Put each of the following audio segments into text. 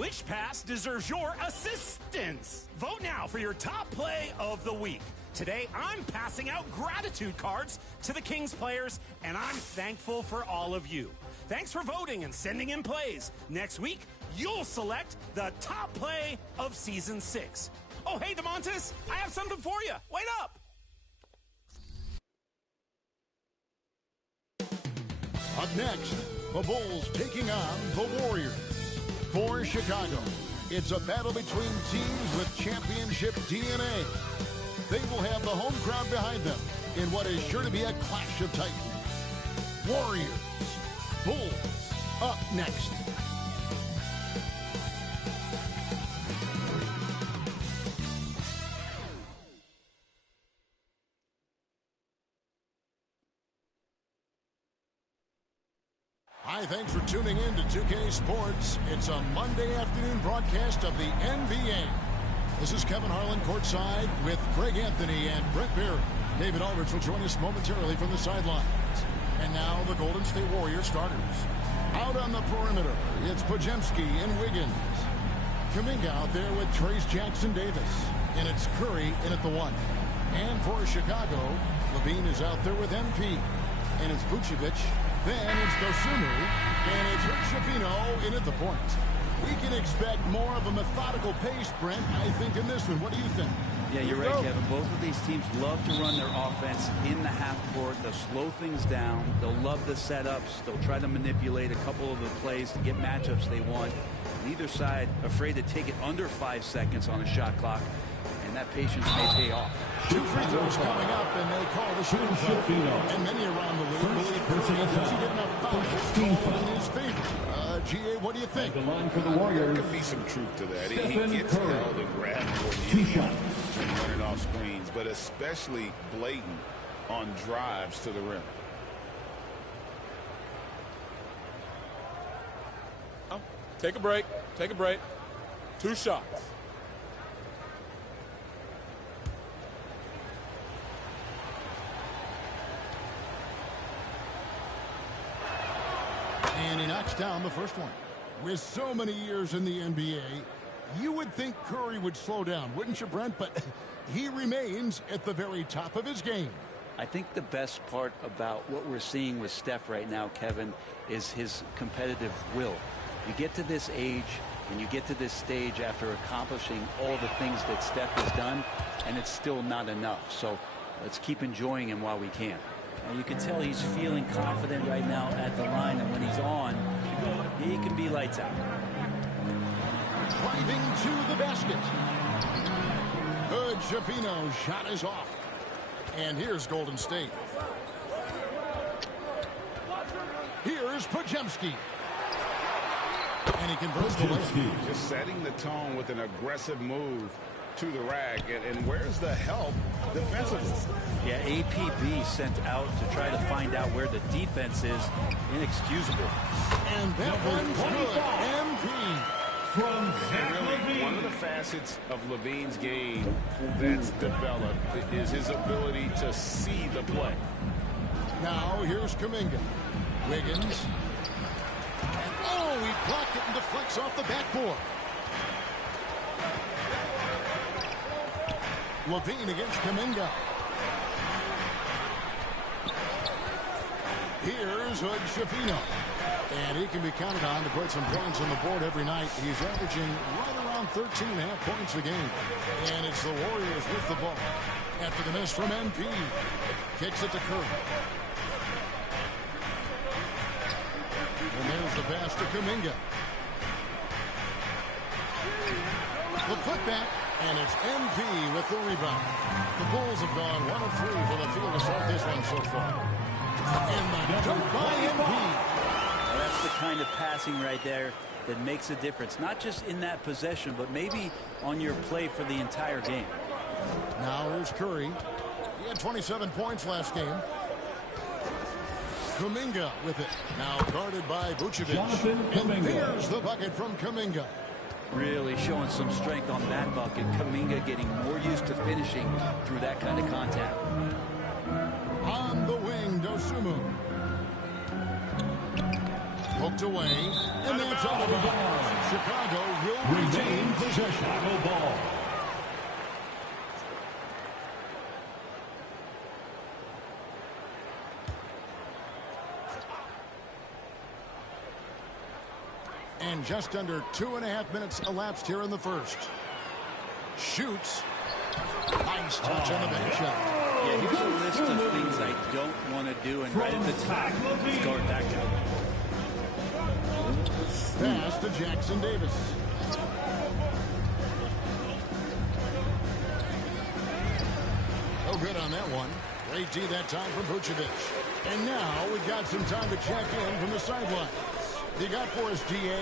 Which pass deserves your assistance? Vote now for your top play of the week. Today, I'm passing out gratitude cards to the Kings players, and I'm thankful for all of you. Thanks for voting and sending in plays. Next week, you'll select the top play of Season 6. Oh, hey, DeMontis, I have something for you. Wait up. Up next, the Bulls taking on the Warriors. For Chicago, it's a battle between teams with championship DNA. They will have the home crowd behind them in what is sure to be a clash of titans. Warriors, Bulls, up next. Hi, thanks for tuning in to 2K Sports. It's a Monday afternoon broadcast of the NBA. This is Kevin Harlan courtside with Greg Anthony and Brent Barry. David Aldridge will join us momentarily from the sidelines. And now the Golden State Warriors starters. Out on the perimeter, it's Podziemski and Wiggins. Kuminga out there with Trace Jackson-Davis. And it's Curry in at the 1. And for Chicago, Levine is out there with MP. And it's Vucevic. Then it's Dosunmu, and it's Shafino in at the point. We can expect more of a methodical pace, Brent, I think, in this one. What do you think? Yeah, you're right, Kevin. Both of these teams love to run their offense in the half court. They'll slow things down. They'll love the setups. They'll try to manipulate a couple of the plays to get matchups they want. Neither side afraid to take it under 5 seconds on the shot clock, and that patience may pay off. 2 free throws coming up, and they call the shooting foul. And many around the league believe Curry doesn't get enough fouls in his favor. GA, what do you think? The line for the Warriors. There could be some truth to that. He gets held and grabbed more than anyone when running off screens, but especially blatant on drives to the rim. Take a break. Take a break. 2 shots. And he knocks down the first one. With so many years in the NBA, you would think Curry would slow down, wouldn't you, Brent? But he remains at the very top of his game. I think the best part about what we're seeing with Steph right now, Kevin, is his competitive will. You get to this age and you get to this stage after accomplishing all the things that Steph has done, and it's still not enough. So let's keep enjoying him while we can. And you can tell he's feeling confident right now at the line, and when he's on, he can be lights out. Driving to the basket. Good, Shafino. Shot is off. And here's Golden State. Here's Podziemski. And he converts the layup. Just setting the tone with an aggressive move to the rack. And where's the help defensively? Yeah, APB sent out to try to find out where the defense is. Inexcusable. And that one's good. MP. And really, one of the facets of Levine's game that's developed is his ability to see the play. Now here's Kuminga. Wiggins. And oh, he blocked it and deflects off the backboard. Levine against Kuminga. Here's Hood Shafino. And he can be counted on to put some points on the board every night. He's averaging right around 13.5 points a game. And it's the Warriors with the ball. After the miss from MP. Kicks it to Curry. And there's the pass to Kuminga. The putback. And it's MP with the rebound. The Bulls have gone 1 of 3 for the field to start this one so far. And the dunk by MP. That's the kind of passing right there that makes a difference. Not just in that possession, but maybe on your play for the entire game. Now here's Curry. He had 27 points last game. Kuminga with it. Now guarded by Vucevic. And there's the bucket from Kuminga. Really showing some strength on that bucket. Kuminga getting more used to finishing through that kind of contact. On the wing, Dosunmu. Hooked away, and that's out of bounds. Chicago will And just under 2.5 minutes elapsed here in the first. Shoots. Nice touch on the bench shot. Yeah, here's a list of things I don't want to do, and right at the top is guard that guy. Pass to Jackson Davis. No good on that one. Great D that time from Vucevic. And now we've got some time to check in from the sidelines. You got for us, DA?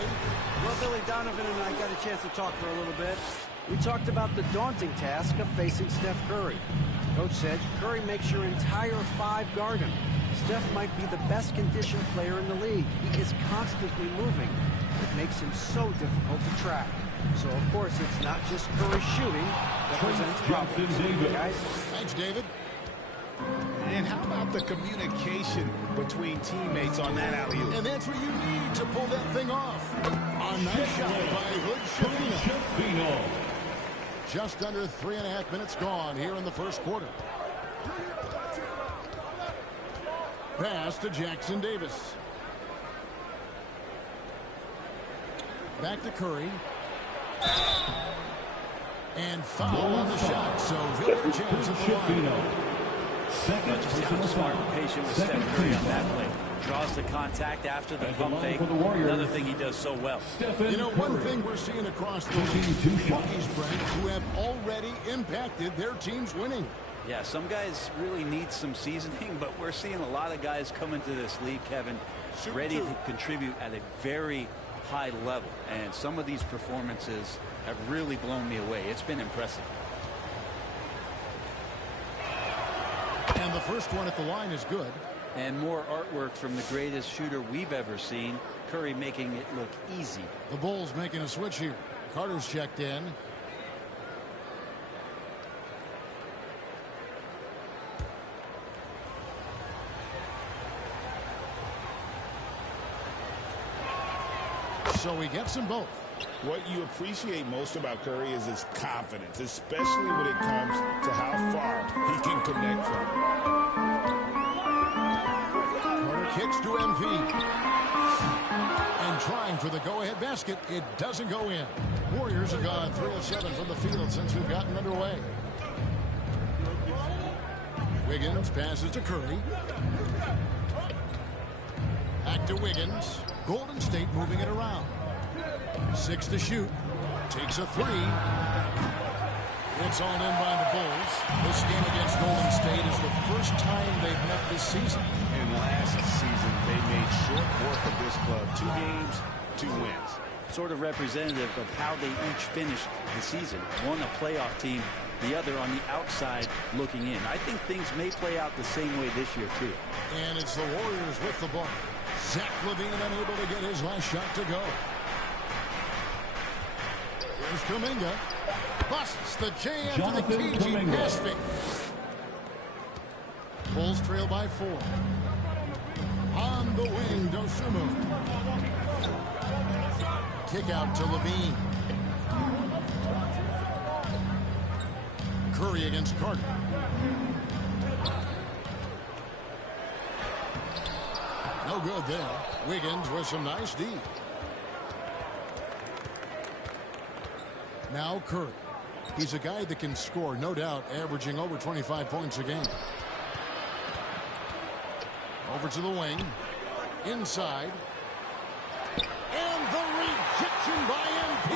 Well, Billy Donovan and I got a chance to talk for a little bit. We talked about the daunting task of facing Steph Curry. Coach said Curry makes your entire five guard him. Steph might be the best conditioned player in the league. He is constantly moving. It makes him so difficult to track. So, of course, it's not just Curry shooting that presents problems. Guys? Thanks, David. And how about the communication between teammates on that alley-oop? And that's what you need to pull that thing off. A nice shot by Hood Schifino. Just under 3.5 minutes gone here in the first quarter. Pass to Jackson Davis. Back to Curry. And foul on the shot, so he'll get a chance at the line. Just how smart and patient with Steph Curry on that play. Draws the contact after the pump fake. Another thing he does so well. You know, one thing we're seeing across the league, rookies, Brent, who have already impacted their team's winning. Yeah, some guys really need some seasoning, but we're seeing a lot of guys come into this league, Kevin, ready to contribute at a very high level. And some of these performances have really blown me away. It's been impressive. And the first one at the line is good. And more artwork from the greatest shooter we've ever seen. Curry making it look easy. The Bulls making a switch here. Carter's checked in. So he gets them both. What you appreciate most about Curry is his confidence, especially when it comes to how far he can connect from. Carter kicks to MP. And trying for the go-ahead basket. It doesn't go in. Warriors have gone 3 of 7 from the field since we've gotten underway. Wiggins passes to Curry. Back to Wiggins. Golden State moving it around. 6 to shoot. Takes a 3. It's all in by the Bulls. This game against Golden State is the first time they've met this season. And last season, they made short work of this club. 2 games, 2 wins. Sort of representative of how they each finished the season. One a playoff team, the other on the outside looking in. I think things may play out the same way this year, too. And it's the Warriors with the ball. Zach LaVine unable to get his last shot to go. Here's Kuminga. Busts the J after the KG pass fake. Bulls trail by 4. On the wing, Dosunmu. Kick out to LaVine. Curry against Carter. No good there. Wiggins with some nice D. Now Curry. He's a guy that can score, no doubt, averaging over 25 points a game. Over to the wing. Inside. And the rejection by MP.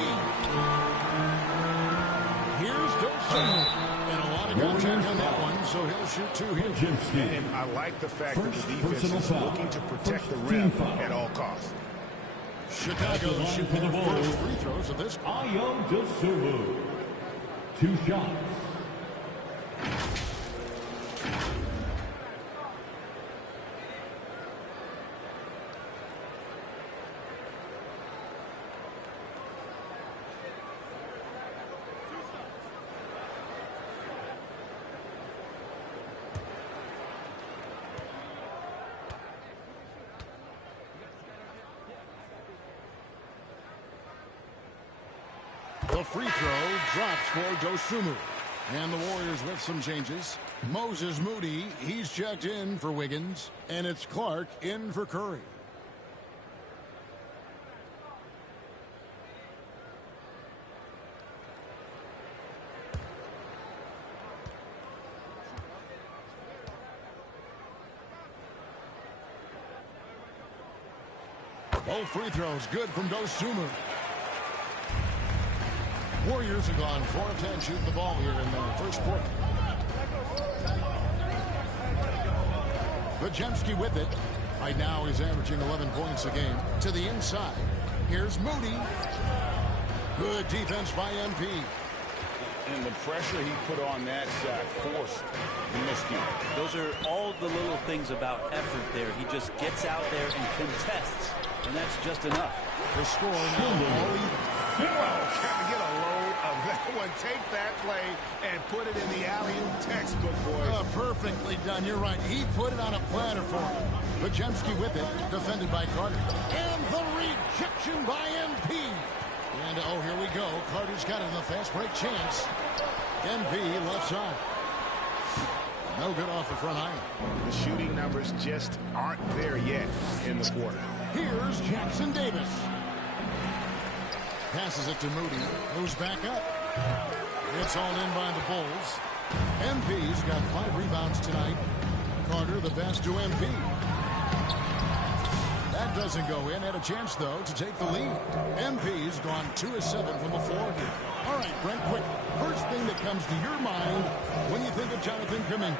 Here's Dosunmu. And a lot of contact on that one, so he'll shoot 2 here. And I like the fact that the defense is looking to protect the rim at all costs. Chicago shooting their first free throws of this. Ayo Dosunmu. 2 shots. The free throw drops for Dosunmu. And the Warriors with some changes. Moses Moody, he's checked in for Wiggins. And it's Clark in for Curry. Both free throws good from Dosunmu. Warriors have gone 4 of 10 shooting the ball here in the first quarter. Pajemski with it. Right now he's averaging 11 points a game. To the inside. Here's Moody. Good defense by MP. And the pressure he put on that shot forced the miscue. Those are all the little things about effort there. He just gets out there and contests, and that's just enough. The score now all even. Trying to get a load of that one. Take that play and put it in the alley-oop textbook, boys. Perfectly done. You're right. He put it on a platter for him. Pajemski with it, defended by Carter. And the rejection by MP. And, oh, here we go. Carter's got it in the fast break chance. MP left side. No good off the front iron. The shooting numbers just aren't there yet in the quarter. Here's Jackson Davis. Passes it to Moody. Moves back up. It's all in by the Bulls. MP's got 5 rebounds tonight. Carter the best to MP. That doesn't go in. Had a chance, though, to take the lead. MP's gone 2 of 7 from the floor here. All right, Brent, quick. First thing that comes to your mind when you think of Jonathan Kuminga.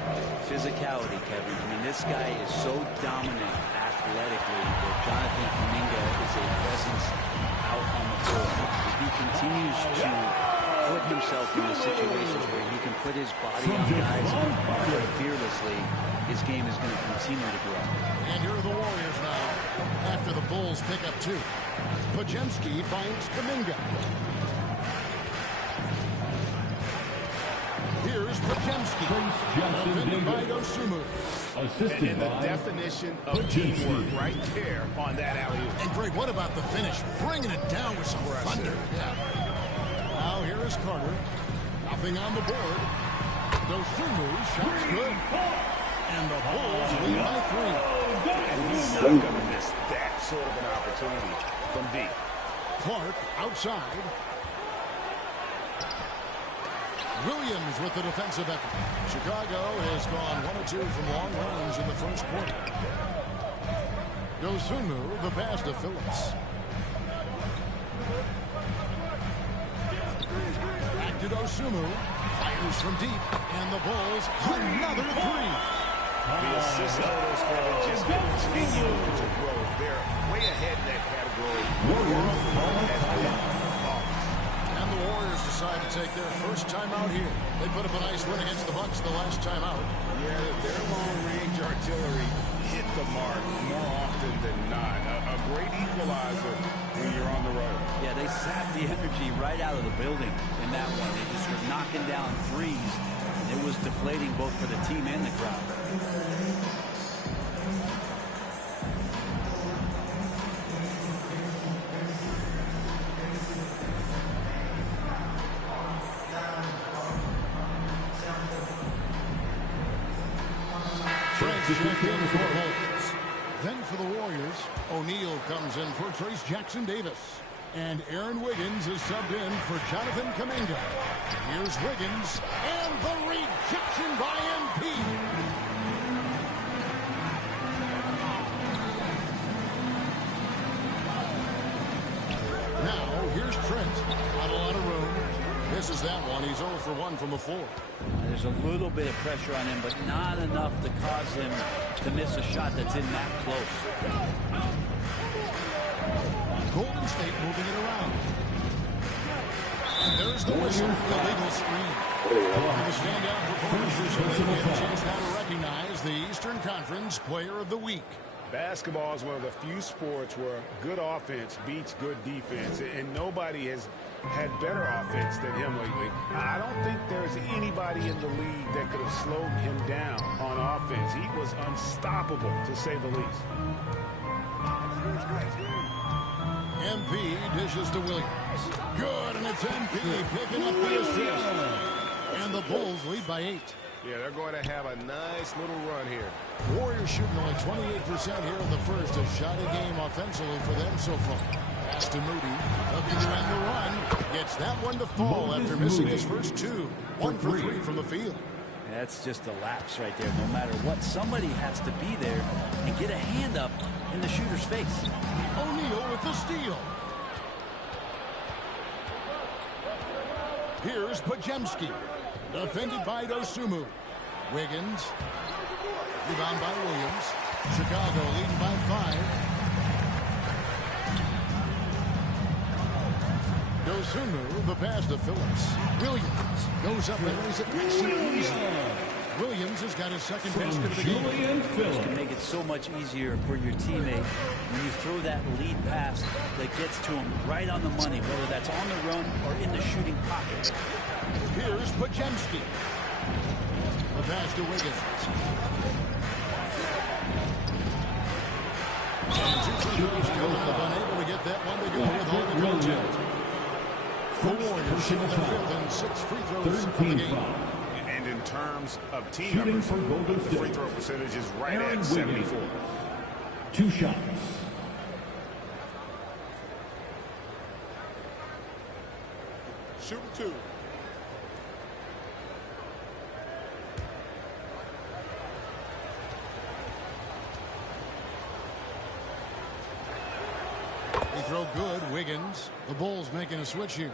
Physicality, Kevin. I mean, this guy is so dominant athletically that Jonathan Kuminga is a presence out on the floor. If he continues to put himself in the situations where he can put his body on guys and play fearlessly, his game is going to continue to grow. And here are the Warriors now after the Bulls pick up 2. Pajemski finds Kuminga. Here's Pajemski. Defended by Dosunmu. And the definition of teamwork right there on that alley-oop. And Greg, what about the finish? Bringing it down with some thunder. Yeah. Now here is Carter. Nothing on the board. Dosunmu shots good. And the Bulls lead by 3. And he's not going to miss that sort of an opportunity from deep. Clark outside. Williams with the defensive effort. Chicago has gone 1 of 2 from long range in the first quarter. Dosunmu, the pass to Phillips. Back to Dosunmu. Fires from deep. And the Bulls, another 3. The assist totals just continue to grow. They're way ahead in that category. And the Warriors decide to take their first time out here. They put up a nice win against the Bucks the last time out. Yeah, their long-range artillery hit the mark more often than not. A great equalizer when you're on the road. Yeah, they sapped the energy right out of the building in that one. They just were knocking down threes. It was deflating both for the team and the crowd. Then for the Warriors, O'Neal comes in for Trace Jackson Davis. And Aaron Wiggins is subbed in for Jonathan Kuminga. Here's Wiggins, and the rejection by MP. Now, here's Trent. Not a lot of room. Misses that one. He's 0 for 1 from the floor. There's a little bit of pressure on him, but not enough to cause him to miss a shot that's in that close. Golden State moving it around. And there's the whistle, the legal screen. And the standout performers get a chance now to recognize the Eastern Conference Player of the Week. Basketball is one of the few sports where good offense beats good defense, and nobody has had better offense than him lately. I don't think there's anybody in the league that could have slowed him down on offense. He was unstoppable, to say the least. MP dishes to Williams. Good, and it's MP picking up the assist. And the Bulls lead by 8. Yeah, they're going to have a nice little run here. Warriors shooting only 28% here in the first. A shot a game offensively for them so far. Pass to Moody. Looking to end the run. Gets that one to fall after missing his first 2. 1 for 3 from the field. That's just a lapse right there. No matter what, somebody has to be there and get a hand up in the shooter's face. O'Neal with the steal. Here's Pajemski. Defended by Dosumu. Wiggins. Rebound by Williams. Chicago leading by 5. Dosumu, the pass to Phillips. Williams goes up and lays it nice and easy. Williams has got his second basket of the game. This can make it so much easier for your teammate when you throw that lead pass that gets to him right on the money, whether that's on the run or in the shooting pocket. Here's Pajemski. The pass to Wiggins. And 2 free throws come up, unable to get that one to go with all the contact. The Warriors shooting their 5th and 6 free throws of the game. And in terms of team numbers, the free throw percentage is right at 74. 2 shots. Shoot 2. They throw good. Wiggins. The Bulls making a switch here.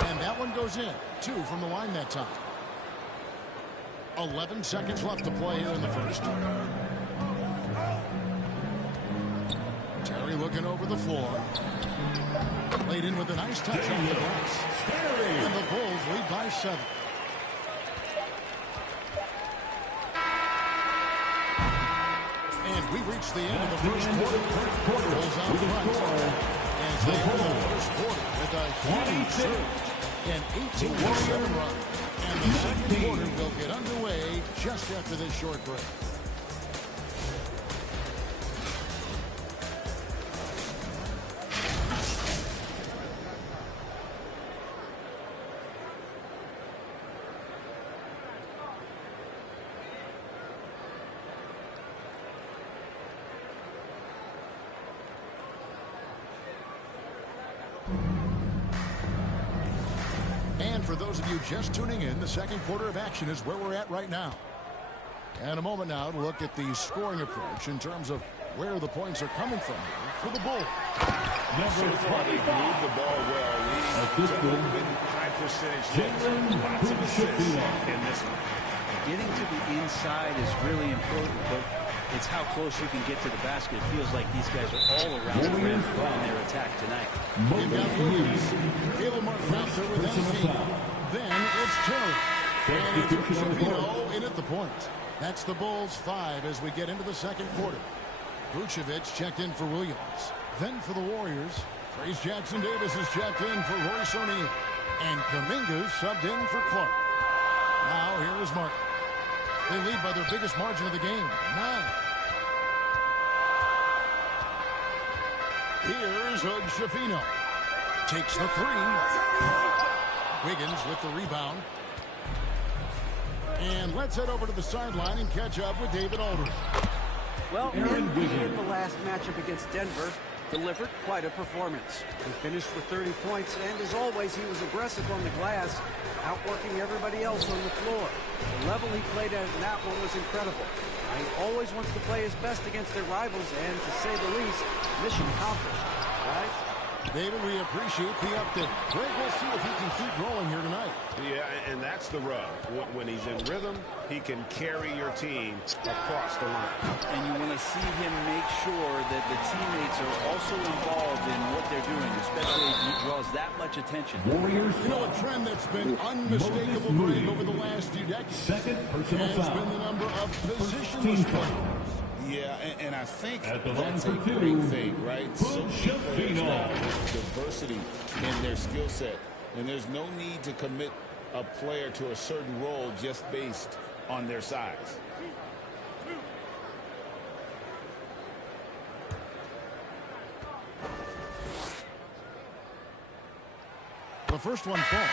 And that one goes in. 2 from the line that time. 11 seconds left to play here in the first. Terry looking over the floor. Laid in with a nice touch on the glass. And the Bulls lead by 7. And we reach the end of the first quarter. Bulls out front. As they enter the first quarter with a huge surge. An 18-7 run. And the second quarter will get underway just after this short break. For those of you just tuning in, the second quarter of action is where we're at right now. And a moment now to look at the scoring approach in terms of where the points are coming from for the Bulls. So far, they moved the ball well, leading to open, high percentage looks, lots of assists in this one. Getting to the inside is really important, but it's how close you can get to the basket. It feels like these guys are all around the rim in their attack tonight. You've got Williams. Caleb Martin out there with MVP. Then it's Terry. And it's Shafino in at the point. That's the Bulls 5 as we get into the second quarter. Vucevic checked in for Williams. Then for the Warriors, Trace Jackson-Davis is checked in for Royce O'Neal. And Kuminga's subbed in for Clark. Now here is Martin. They lead by their biggest margin of the game, 9. Here's Shafino. Takes the 3. Wiggins with the rebound. And let's head over to the sideline and catch up with David Aldridge. Well, MVP in the last matchup against Denver delivered quite a performance. He finished with 30 points, and as always, he was aggressive on the glass, outworking everybody else on the floor. The level he played at in that one was incredible. He always wants to play his best against their rivals, and to say the least, mission accomplished. Guys? David, we appreciate the update. Greg, we'll see if he can keep rolling here tonight. Yeah, and that's the rub. When he's in rhythm, he can carry your team across the line. And you want to see him make sure that the teammates are also involved in what they're doing, especially if he draws that much attention. Warriors. You know, a trend that's been unmistakable, Greg, over the last few decades Second personal has foul. been the number of positionless players. Yeah, and I think that's a a great thing, right? So many players Shafino. now with diversity in their skill set. And there's no need to commit a player to a certain role just based on their size. The first one falls.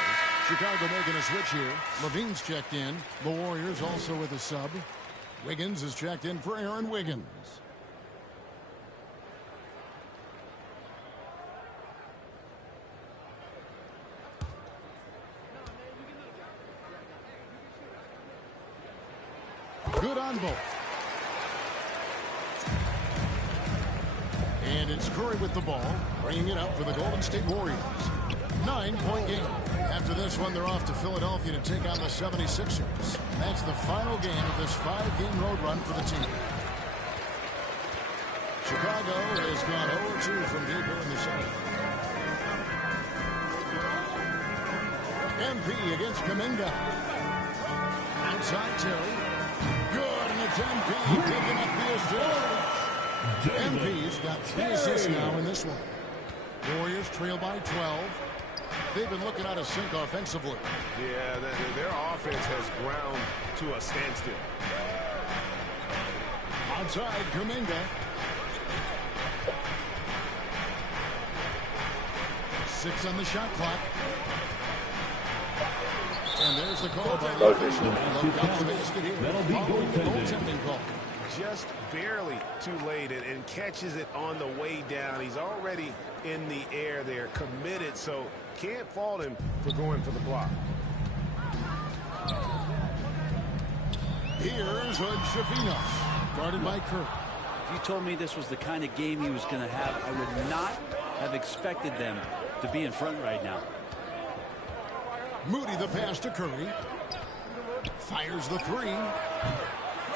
Chicago making a switch here. Levine's checked in. The Warriors also with a sub. Wiggins is checked in for Aaron Wiggins. Good on both. And it's Curry with the ball, bringing it up for the Golden State Warriors. 9-point game. After this one, they're off to Philadelphia to take on the 76ers. That's the final game of this 5-game road run for the team. Chicago has gone 0-2 from deep here in the second. MP against Kuminga. Outside Terry. Good, and it's MP picking up the assist. MP's got 3 assists now in this one. Warriors trail by 12. They've been looking out of sync offensively. Yeah, their offense has ground to a standstill. Outside, Kuminga. 6 on the shot clock. And there's the call by the official. Got the basket here. Following the goaltending call. Just barely too late and catches it on the way down. He's already in the air there, committed, so can't fault him for going for the block. Here's Shafino, guarded by Kirk. If you told me this was the kind of game he was going to have, I would not have expected them to be in front right now. Moody the pass to Curry. Fires the 3.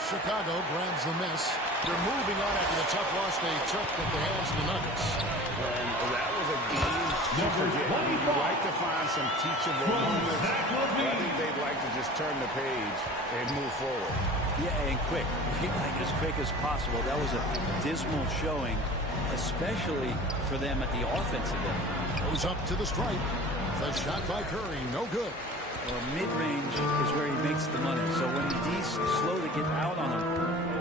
Chicago grabs the miss. They're moving on after the tough loss they took at the hands of the Nuggets. And that was a game to forget. You'd like to find some teachable moments. I think they'd like to just turn the page and move forward. Yeah, and quick. Like as quick as possible. That was a dismal showing, especially for them at the offensive end. Goes up to the stripe. The shot by Curry, no good. Well, mid-range is where he makes the money. So when the D's slow to get out on him,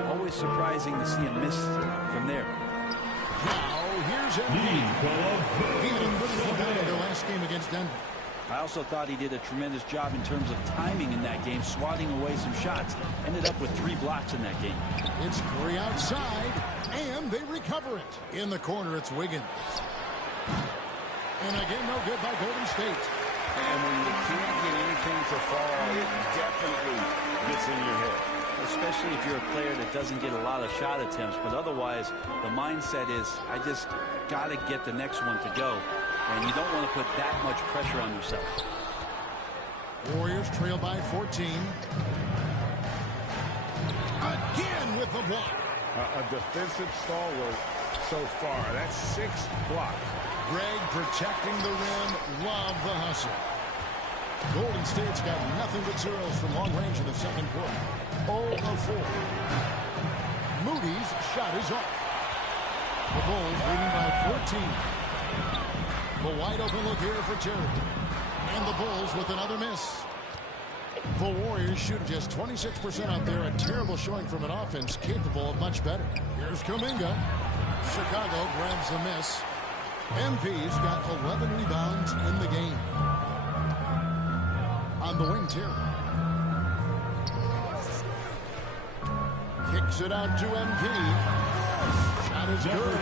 always surprising to see him miss from there. Now, here's Embiid. He didn't put it back in their last game against Denver. I also thought he did a tremendous job in terms of timing in that game, swatting away some shots. Ended up with 3 blocks in that game. It's Curry outside, and they recover it. In the corner, it's Wiggins. And again, no good by Golden State. And when you can't get anything to fall, it definitely gets in your head. Especially if you're a player that doesn't get a lot of shot attempts. But otherwise, the mindset is, I just got to get the next one to go. And you don't want to put that much pressure on yourself. Warriors trail by 14. Again with the block. A defensive stalwart so far. That's 6 blocks. Greg protecting the rim. Love the hustle. Golden State's got nothing but zeros from long range in the second quarter. 0 of 4. Moody's shot is off. The Bulls leading by 14. The wide open look here for Terry. And the Bulls with another miss. The Warriors shooting just 26% out there. A terrible showing from an offense capable of much better. Here's Kuminga. Chicago grabs the miss. MP's got 11 rebounds in the game. On the wing, Terry. Kicks it out to MP. Shot is good.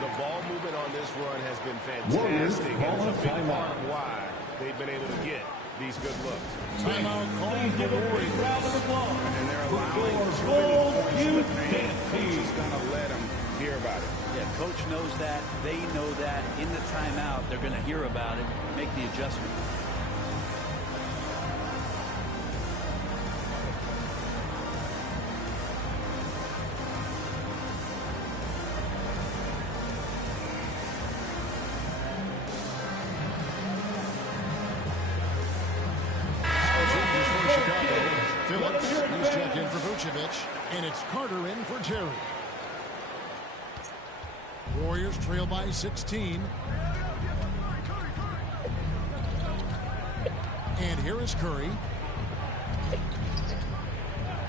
The ball movement on this run has been fantastic. And it's a big part of why they've been able to get these good looks. Timeout called the Warriors. And they're allowing too many points to fans. Coach is going to let them hear about it. Yeah, coach knows that. They know that. In the timeout, they're going to hear about it, make the adjustment. Phillips, he's checked in for Vucevic, and it's Carter in for Terry. Warriors trail by 16. And here is Curry.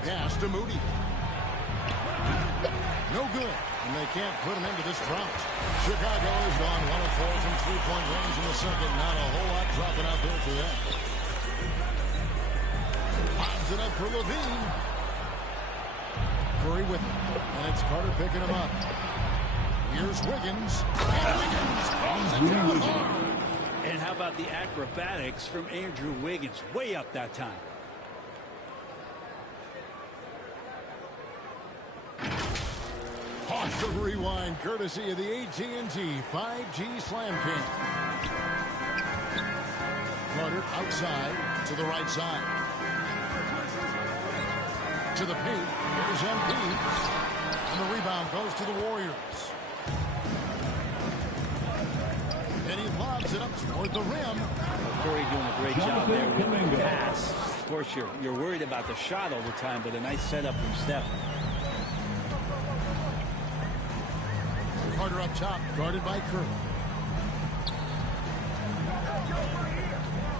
Pass to Moody. No good. And they can't put an end to this drought. Chicago has gone 1 of 4 from three-point range in the second. Not a whole lot dropping out there for them. Lobs it up for Levine. Curry with it. And it's Carter picking him up. Here's Wiggins. And Wiggins throws it down hard. And how about the acrobatics from Andrew Wiggins? Way up that time. Pause the rewind, courtesy of the AT&T 5G Slam Cam. Carter outside to the right side. To the paint. There's MP. And the rebound goes to the Warriors. And he lobs it up toward the rim. Curry doing a great job there with the pass. Of course, you're worried about the shot all the time, but a nice setup from Steph. Carter up top, guarded by Curry.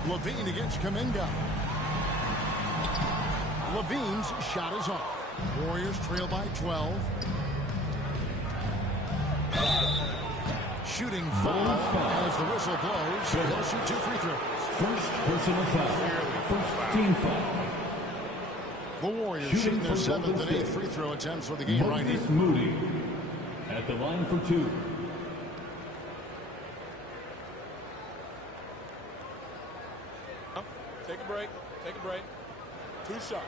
Levine against Kuminga. Levine's shot is off. Warriors trail by 12. Shooting foul as the whistle blows. So he'll shoot 2 free throws. First personal foul. First team foul. The Warriors shooting their 7th and 8th free throw attempts for the game right here. Moody at the line for 2. Take a break. Take a break. 2 shots.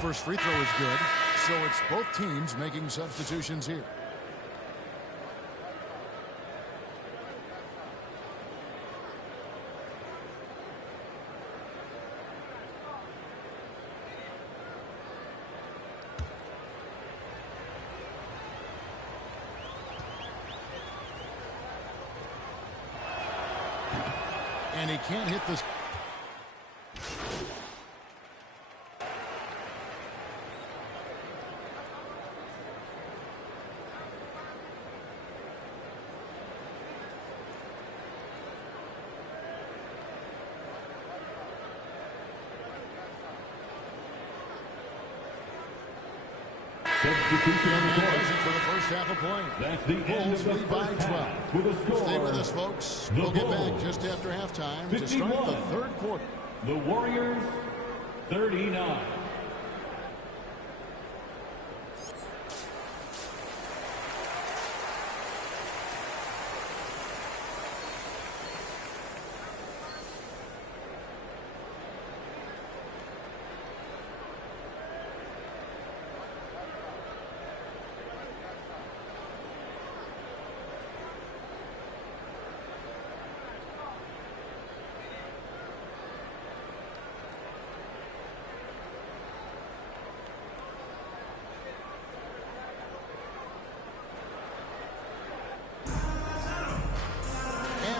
First free throw is good, so it's both teams making substitutions here. And he can't hit this. Substitution on the court. For the first half of play. That's the end of the first half. With a score. Stay with us, folks. We'll get back just after halftime to start the third quarter. The Warriors, 39.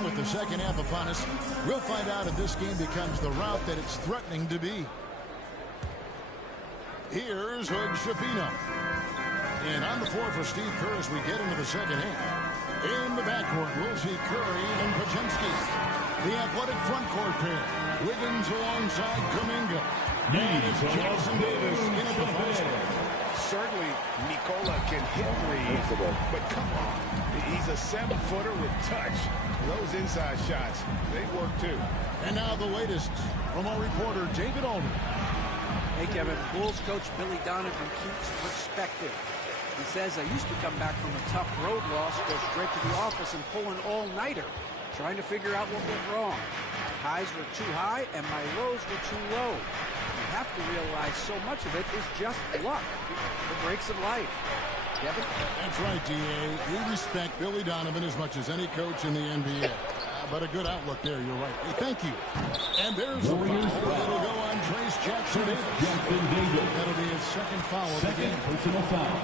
With the second half upon us, we'll find out if this game becomes the route that it's threatening to be. Here's Hood Schifino. And on the floor for Steve Kerr as we get into the second half. In the backcourt, we'll see Curry and Podziemski. The athletic front court pair. Wiggins alongside Kuminga. And it's Johnson Davis in at the foul spot. Certainly, Nikola can hit threes, but come on. He's a 7-footer with touch. Those inside shots, they work too. And now the latest from our reporter, David Alden. Hey, Kevin. Bulls coach Billy Donovan keeps perspective. He says, I used to come back from a tough road loss, go straight to the office and pull an all-nighter, trying to figure out what went wrong. My highs were too high and my lows were too low. You have to realize so much of it is just luck. The breaks of life. Kevin? That's right, D.A. We respect Billy Donovan as much as any coach in the NBA. But a good outlook there, you're right. Hey, thank you. And there's the foul. It'll go on Trace Jackson Davis. That'll be his second foul of the game. Personal foul.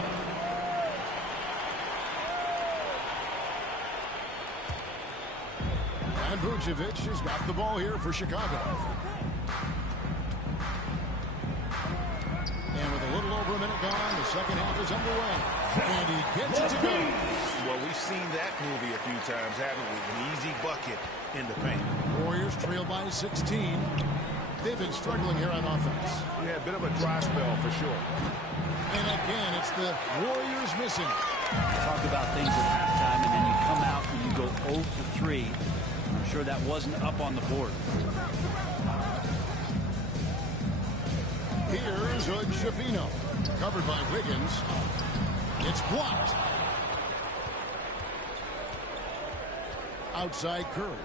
And Vucevic has got the ball here for Chicago. And with a little over a minute gone. The second half is underway. And he gets it to go. Well, we've seen that movie a few times, haven't we? An easy bucket in the paint. Warriors trail by 16. They've been struggling here on offense. Yeah, a bit of a dry spell for sure. And again, it's the Warriors missing. Talk about things at halftime, and then you come out and you go 0 for 3. I'm sure that wasn't up on the board. Here's Shafino. Covered by Wiggins. It's blocked. Outside Curry.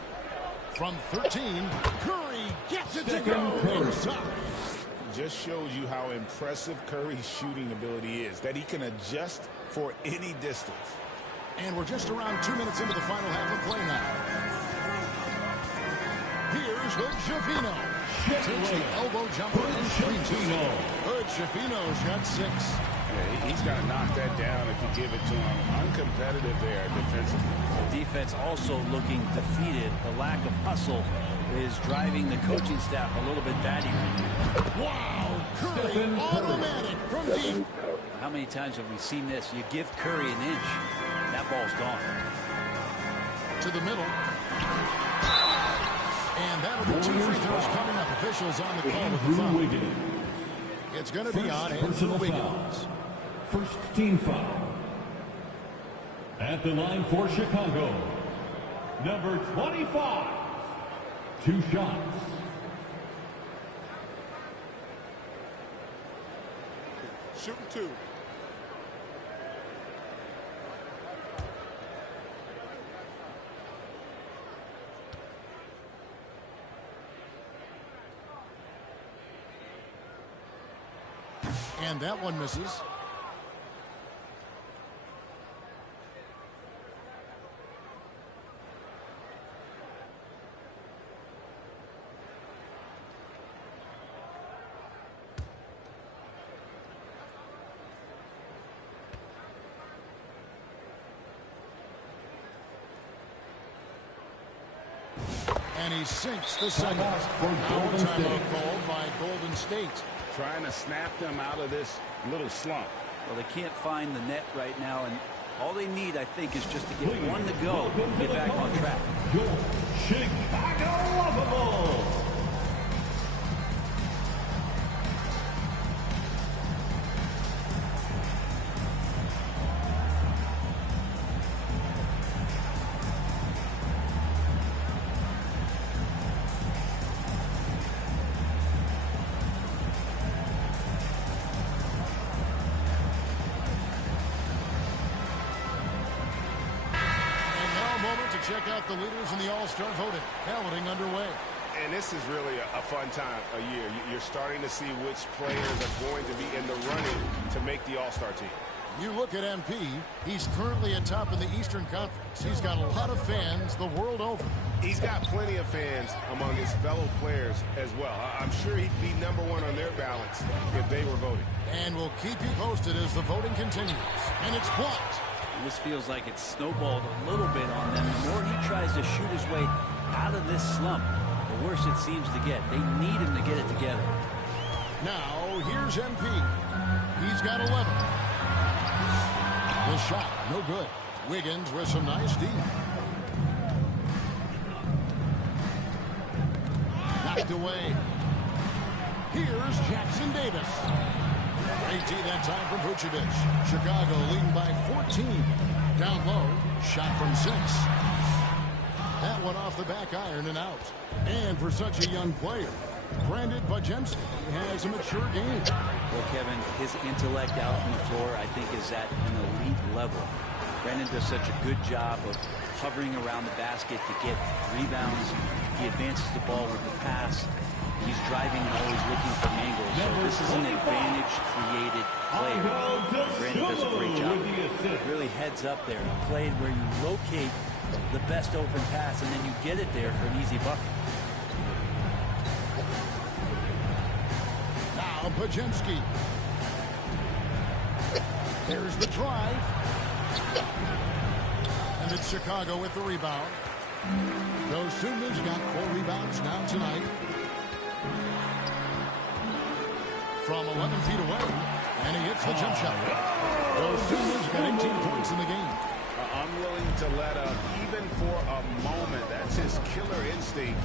From 13, Curry gets it to go inside. Just shows you how impressive Curry's shooting ability is, that he can adjust for any distance. And we're just around 2 minutes into the final half of play now. Here's Shafino. Takes the elbow jumper and shoots it. Shafino's got 6. Yeah, he's got to knock that down if you give it to him. Uncompetitive there defensively. The defense also looking defeated. The lack of hustle is driving the coaching staff a little bit batty right now. Wow! Curry automatic from deep. How many times have we seen this? You give Curry an inch, that ball's gone. To the middle. And that'll be 2 free throws coming up. Officials on the call with the foul. It's going to be on Andrew Wiggins. First team foul. At the line for Chicago, number 25. 2 shots. Shooting 2. And that one misses. And he sinks the second. Now a timeout called by Golden State. Trying to snap them out of this little slump. Well, they can't find the net right now, and all they need, I think, is just to get one to go, get back on track. Your Chicago Lovable. Check out the leaders in the All-Star voting. Balloting underway. And this is really a fun time of year. You're starting to see which players are going to be in the running to make the All-Star team. You look at MP, he's currently atop in the Eastern Conference. He's got a lot of fans the world over. He's got plenty of fans among his fellow players as well. I'm sure he'd be #1 on their ballots if they were voting. And we'll keep you posted as the voting continues. And it's blocked. This feels like it's snowballed a little bit on them. The more he tries to shoot his way out of this slump, the worse it seems to get. They need him to get it together. Now, here's MP. He's got 11. The shot, no good. Wiggins with some nice D. Knocked away. Here's Jackson Davis. AT that time from Vucevic. Chicago leading by 14. Down low. Shot from 6. That one off the back iron and out. And for such a young player, Brandon Bajemski has a mature game. Well, Kevin, his intellect out on the floor, I think, is at an elite level. Brandon does such a good job of hovering around the basket to get rebounds. He advances the ball with the pass. He's driving and always looking for angles. So this is an advantage-created player. Brandon does a great job. Really heads up there. A play where you locate the best open pass and then you get it there for an easy bucket. Now Bajemski. There's the drive. And it's Chicago with the rebound. Those Sooners got 4 rebounds now tonight. From 11 feet away, And he hits the jump shot. Those Sooners got 18 points in the game. Unwilling to let up, even for a moment. That's his killer instinct,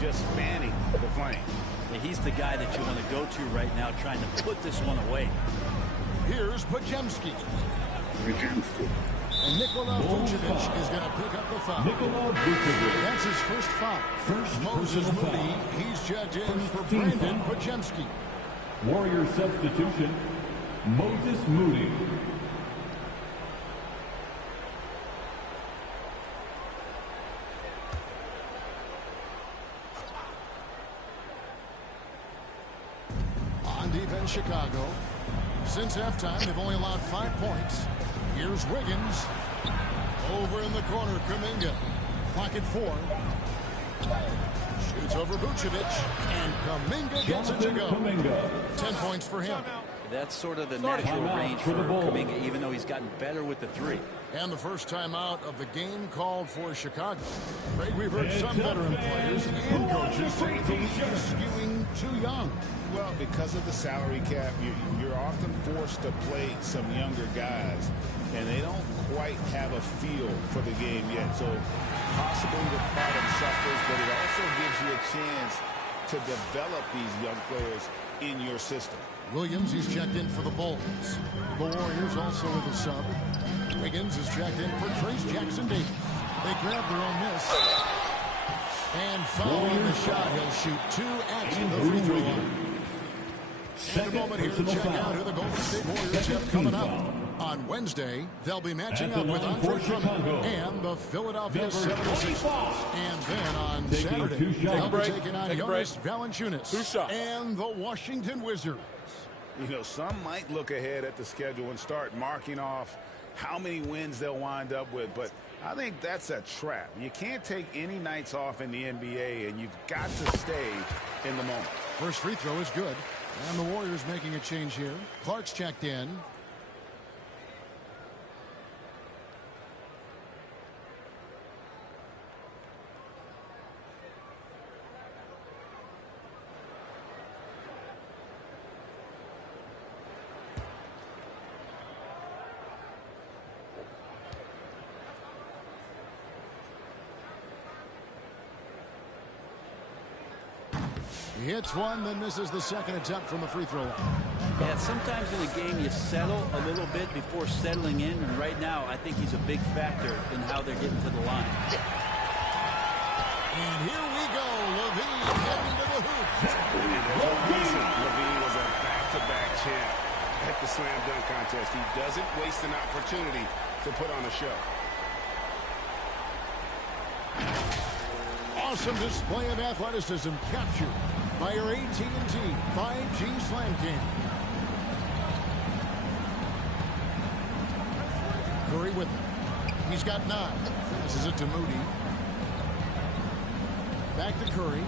just fanning the flame. Yeah, he's the guy that you want to go to right now, trying to put this one away. Here's Pajemski. And Nikola Vucevic is going to pick up the foul. That's his first foul. Moses Moody, he's judged in for Brandon Pajemski. Warrior substitution, Moses Moody. On defense, Chicago. Since halftime, they've only allowed 5 points. Here's Wiggins. Over in the corner, Kuminga. Pocket 4. Shoots over Vucevic. And Kuminga gets it to go. 10 points for him. That's sort of the natural range for Kuminga, even though he's gotten better with the 3. And the first timeout of the game called for Chicago. Greg, we've heard some veteran players and coaches say the league is skewing too young. Well, because of the salary cap, you're often forced to play some younger guys, and they don't quite have a feel for the game yet. So possibly the product suffers, but it also gives you a chance to develop these young players in your system. Williams, he's checked in for the Bulls. The Warriors also with a sub. Wiggins is checked in for Trace Jackson-Davis. They grab their own miss. And following the shot, he'll shoot 2 at the free throw line. In a moment here, check out who the Golden State Warriors have coming up. On Wednesday, they'll be matching up with Andre Drummond and the Philadelphia 76ers. And then on Saturday, they'll be taking on Jonas Valanciunas and the Washington Wizards. You know, some might look ahead at the schedule and start marking off how many wins they'll wind up with, but I think that's a trap. You can't take any nights off in the NBA, and you've got to stay in the moment. First free throw is good. And the Warriors making a change here. Clark's checked in. He hits one, then misses the second attempt from the free throw line. Yeah, sometimes in a game you settle a little bit before settling in, and right now I think he's a big factor in how they're getting to the line. And here we go, LaVine heading to the hoop. LaVine was a back-to-back champ at the slam dunk contest. He doesn't waste an opportunity to put on a show. Awesome display of athleticism captured by your AT&T 5G Slam Cam. Curry with it. He's got 9. This is it to Moody. Back to Curry.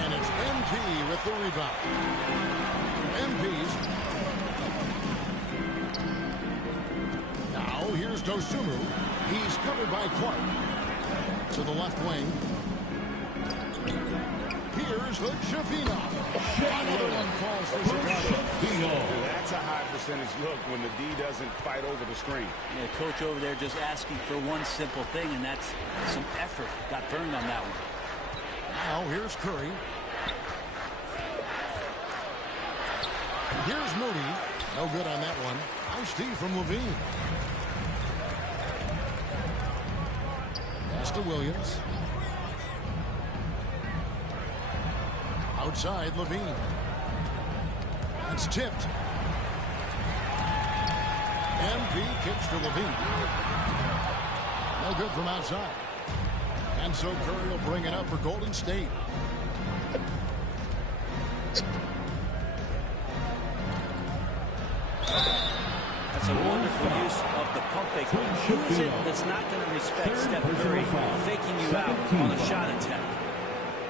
And it's MP with the rebound. MP's. Now here's Dosunmu. He's covered by Clark. To the left wing. Here's Shavino. Another one falls for Chicago. That's a high percentage look when the D doesn't fight over the screen. Yeah, coach over there just asking for one simple thing, and that's some effort. Got burned on that one. Now here's Curry. Here's Moody. No good on that one. Nice D from LaVine. Pass to Williams. Outside, LaVine. That's tipped. MP kicks to LaVine. No good from outside. And so Curry will bring it up for Golden State. That's a wonderful use of the pump fake. Who is it that's not going to respect Steph Curry faking you out on a shot attempt?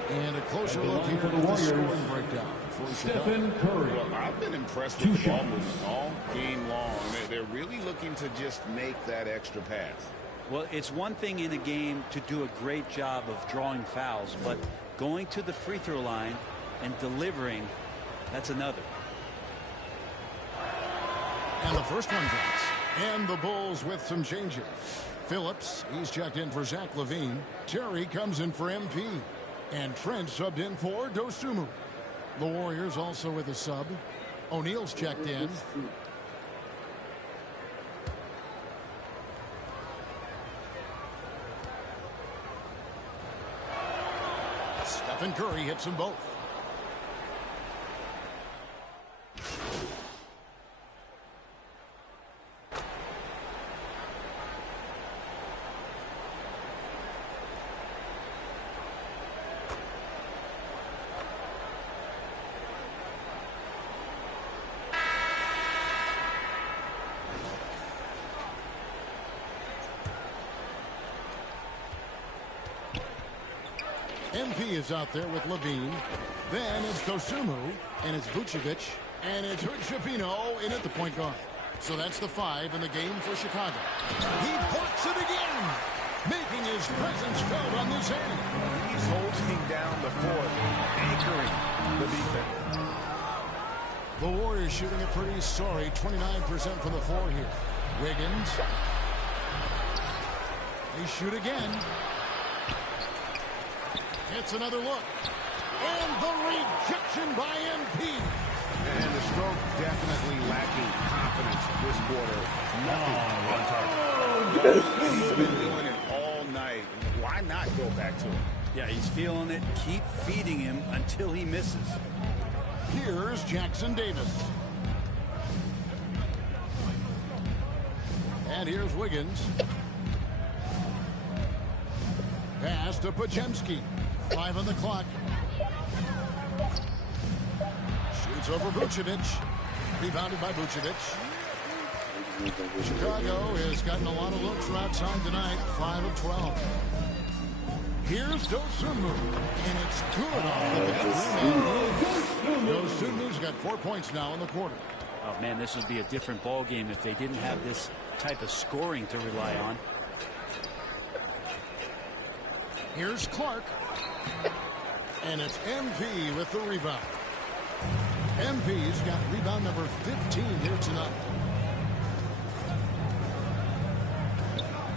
And a closer look here for the Warriors. Scoring breakdown for Stephen Curry. Well, I've been impressed with the ball movement all game long. They're really looking to just make that extra pass. Well, it's one thing in a game to do a great job of drawing fouls, but going to the free throw line and delivering, that's another. And the first one drops. And the Bulls with some changes. Phillips, he's checked in for Zach LaVine. Terry comes in for MP. And Trent subbed in for Dosunmu. The Warriors also with a sub. O'Neal's checked in. Stephen Curry hits them both. MP is out there with Levine. Then it's Dosunmu, and it's Vucevic, and it's Hood-Schifino in at the point guard. So that's the 5 in the game for Chicago. He ports it again, making his presence felt on this end. He's holding down the fort, anchoring the defense. The Warriors shooting a pretty sorry 29% from the floor here. Wiggins. They shoot again. It's another look. And the rejection by MP. And the stroke definitely lacking confidence this quarter. Nothing on target. He's been doing it all night. Why not go back to him? Yeah, he's feeling it. Keep feeding him until he misses. Here's Jackson Davis. And here's Wiggins. Pass to Podziemski. 5 on the clock. Shoots over Vucevic. Rebounded by Vucevic. Chicago has gotten a lot of looks from outside tonight. 5 of 12. Here's Dosunmu. And it's good off the bench. Dosunmu's got 4 points now in the quarter. Oh, man, this would be a different ball game if they didn't have this type of scoring to rely on. Here's Clark. And it's MP with the rebound. MP's got rebound number 15 here tonight.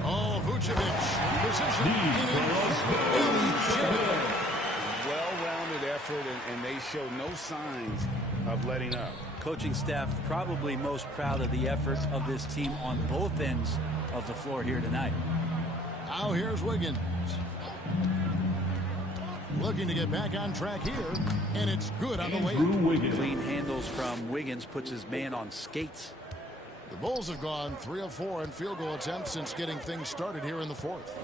Oh, Vucevic. Position. Well-rounded effort, and they show no signs of letting up. Coaching staff probably most proud of the effort of this team on both ends of the floor here tonight. Now here's Wiggins. Looking to get back on track here, and it's good on the way. Clean handles from Wiggins puts his man on skates. The Bulls have gone 3 of 4 in field goal attempts since getting things started here in the fourth.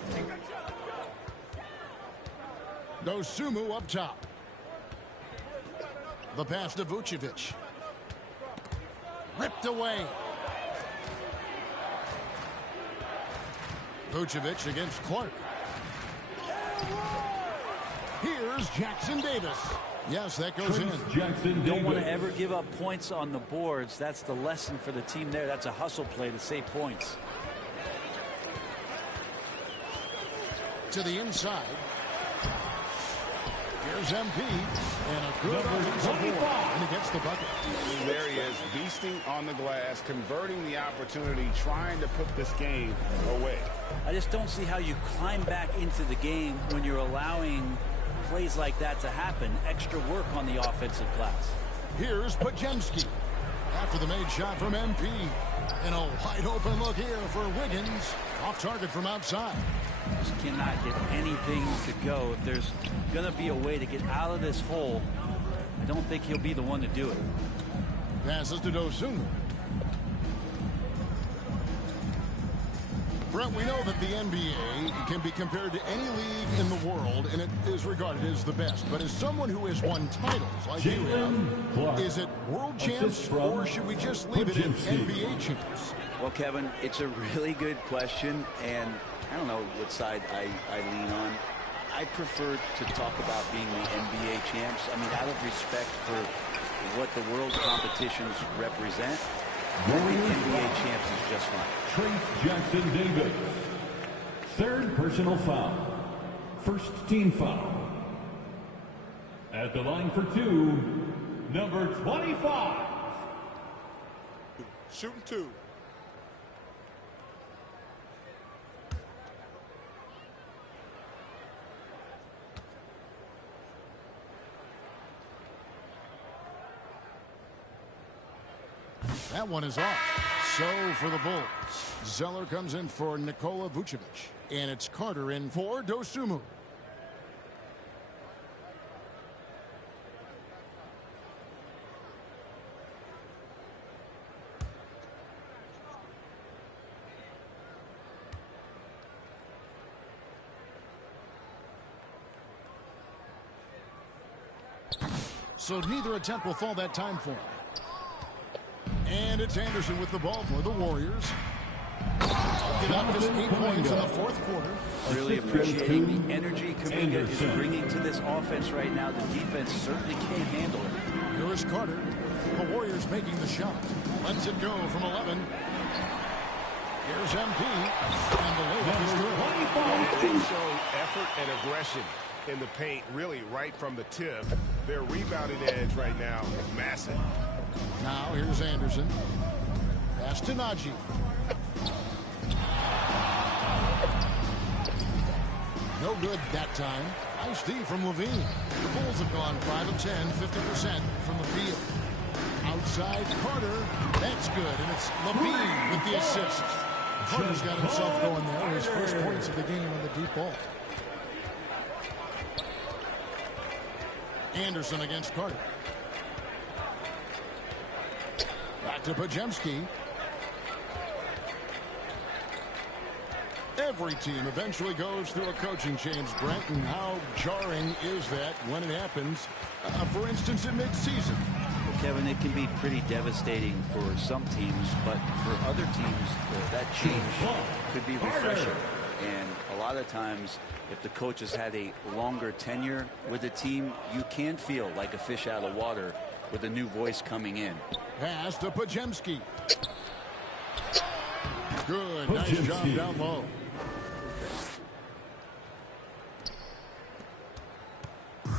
Dosunmu up top. The pass to Vucevic. Ripped away. Vucevic against Clark. Here's Jackson Davis. Yes, that goes in. Don't want to ever give up points on the boards. That's the lesson for the team there. That's a hustle play to save points. To the inside. Here's MP. And a good offensive board. And he gets the bucket. There he is, beasting on the glass, converting the opportunity, trying to put this game away. I just don't see how you climb back into the game when you're allowing plays like that to happen. Extra work on the offensive glass. Here's Podziemski. After the made shot from MP. And a wide open look here for Wiggins. Off target from outside. Just cannot get anything to go. If there's going to be a way to get out of this hole, I don't think he'll be the one to do it. Passes to Dosunmu. Brent, we know that the NBA can be compared to any league in the world, and it is regarded as the best. But as someone who has won titles like you have, is it world champs, or should we just leave it in NBA champs? Well, Kevin, it's a really good question, and I don't know what side I lean on. I prefer to talk about being the NBA champs. I mean, out of respect for what the world competitions represent, I think NBA champs is just fine. Trace Jackson Davis. Third personal foul. First team foul. At the line for 2, number 25. Shooting 2. That one is off. So for the Bulls, Zeller comes in for Nikola Vucevic. And it's Carter in for Dosunmu. So neither attempt will fall that time for him. And it's Anderson with the ball for the Warriors. Give up just 8 points in the fourth quarter. Really appreciating the energy Kuminga is bringing to this offense right now. The defense certainly can't handle it. Here is Carter. The Warriors making the shot. Lets it go from 11. Here's MP. And the layup is good. They show effort and aggression in the paint, really right from the tip. Their rebounding edge right now is massive. Now here's Anderson. Pass to Najee. No good that time. Nice D from Levine. The Bulls have gone 5 of 10, 50% from the field. Outside Carter. That's good. And it's Levine with the assist. Carter's got himself going there. His first points of the game on the deep ball. Anderson against Carter. Back to Podziemski. Every team eventually goes through a coaching change, Brent, and how jarring is that when it happens, for instance, in midseason? Well, Kevin, it can be pretty devastating for some teams, but for other teams, that change could be refreshing. And a lot of times, if the coach has had a longer tenure with the team, you can feel like a fish out of water with a new voice coming in. Pass to Podziemski. Good. Nice job down low.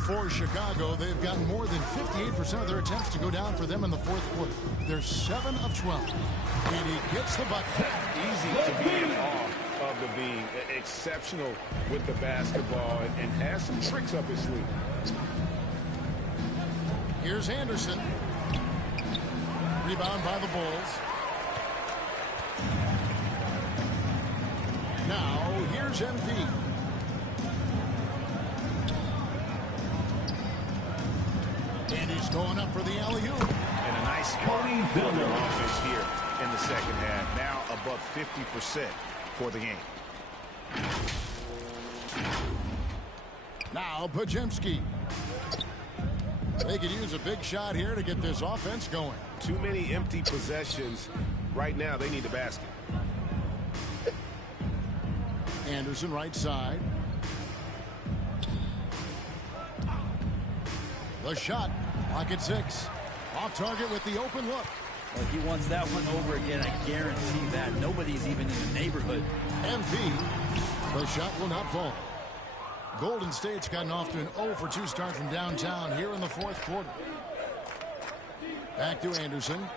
For Chicago, they've gotten more than 58% of their attempts to go down for them in the fourth quarter. They're 7 of 12. And he gets the bucket. Easy to be in awe of the being exceptional with the basketball and has some tricks up his sleeve. Here's Anderson. Rebound by the Bulls. Now, here's MP. And he's going up for the alley-oop. And a nice spark for their offense here in the second half. Now above 50% for the game. Now, Podziemski. They could use a big shot here to get this offense going. Too many empty possessions. Right now, they need the basket. Anderson right side. The shot. Lock at 6. Off target with the open look. Well, he wants that one over again. I guarantee that. Nobody's even in the neighborhood. MP. The shot will not fall. Golden State's gotten off to an 0 for 2 start from downtown here in the fourth quarter. Back to Anderson.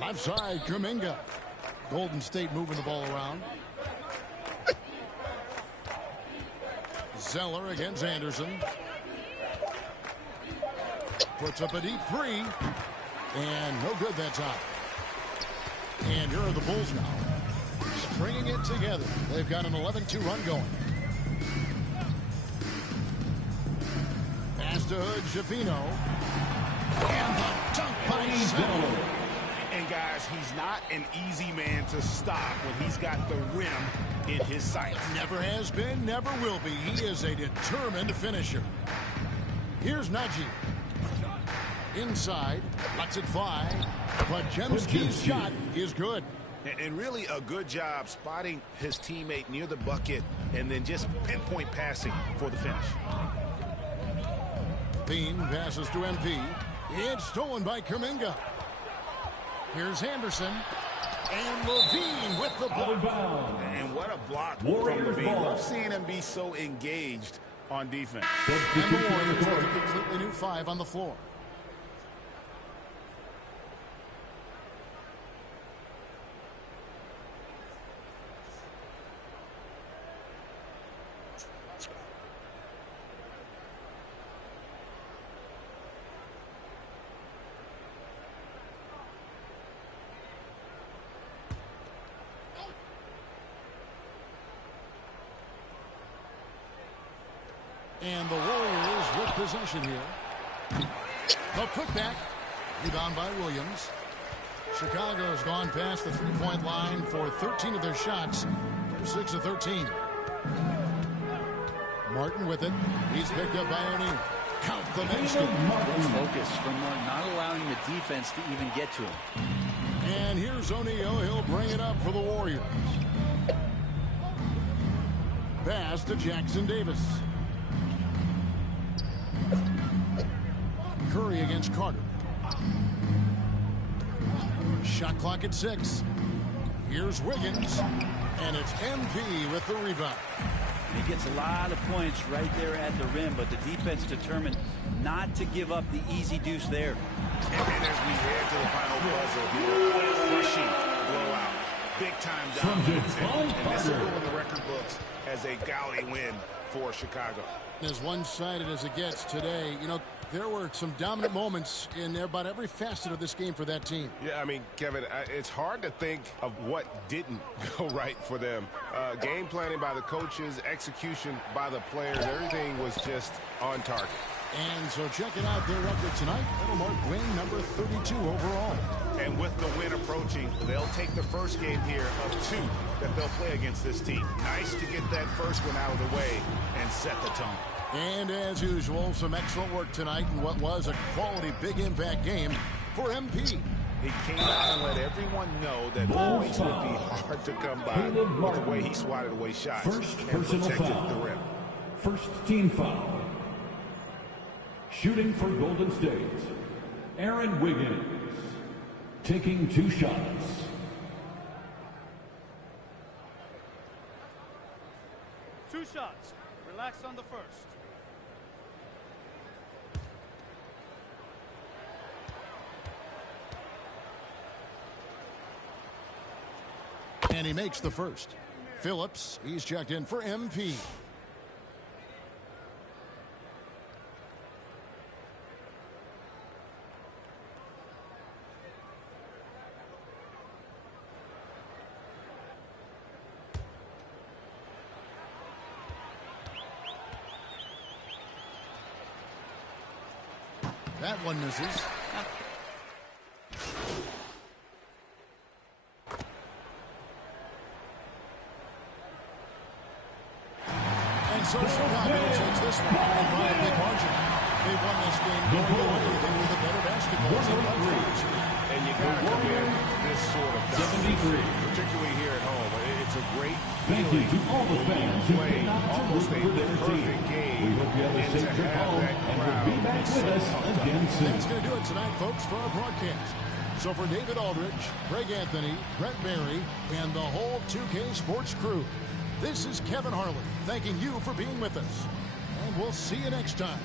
Left side, Kuminga. Golden State moving the ball around. Zeller against Anderson. Puts up a deep 3. And no good that time. And here are the Bulls now. Stringing it together. They've got an 11-2 run going. Pass to Hood, Javino. And the dunk by Zeller. And guys, he's not an easy man to stop when he's got the rim in his sights. Never has been, never will be. He is a determined finisher. Here's Najee. Inside, lets it fly. Podziemski's shot is good. And really a good job spotting his teammate near the bucket and then just pinpoint passing for the finish. Bean passes to MP. It's stolen by Kuminga. Here's Anderson. And Levine with the block. And what a block from Levine. Love seeing him be so engaged on defense. And the Warriors with a completely new 5 on the floor. And the Warriors with possession here. The putback. Rebound by Williams. Chicago's gone past the three-point line for 13 of their shots. They're 6 of 13. Martin with it. He's picked up by O'Neal. Count the basket. Good focus from Martin, not allowing the defense to even get to him. And here's O'Neal. He'll bring it up for the Warriors. Pass to Jackson Davis. Curry against Carter. Shot clock at 6. Here's Wiggins. And it's MP with the rebound. He gets a lot of points right there at the rim, but the defense determined not to give up the easy deuce there. And as we head to the final buzzer here, rushing blowout, big-time dominance, and this will go in the record books as a gaudy win for Chicago. As one-sided as it gets today, you know, there were some dominant moments in about every facet of this game for that team. Yeah, I mean, Kevin, it's hard to think of what didn't go right for them. Game planning by the coaches, execution by the players, everything was just on target. And so checking out their record tonight, that'll mark win number 32 overall. And with the win approaching, they'll take the first game here of 2 that they'll play against this team. Nice to get that first one out of the way and set the tone. And as usual, some excellent work tonight in what was a quality big impact game for MP. He came out and let everyone know that points would be hard to come by with the way he swatted away shots and protected the rim. First team foul. Shooting for Golden State, Aaron Wiggins, taking 2 shots. Two shots. Relax on the first. And he makes the first. Phillips, he's checked in for MP. That one misses. And so Chicago takes this one by a big margin. They won this game going away. They were the better basketball team. And you got to commend this sort of dominance, particularly here at home. It's a great Thank you to all the fans who play came out to root almost a for their team. perfect game. We hope you have a and to safe trip have home that and will crowd be back is with so us pumped up. again soon. That's going to do it tonight, folks, for our broadcast. So for David Aldridge, Greg Anthony, Brent Barry, and the whole 2K Sports crew, this is Kevin Harlan thanking you for being with us. And we'll see you next time.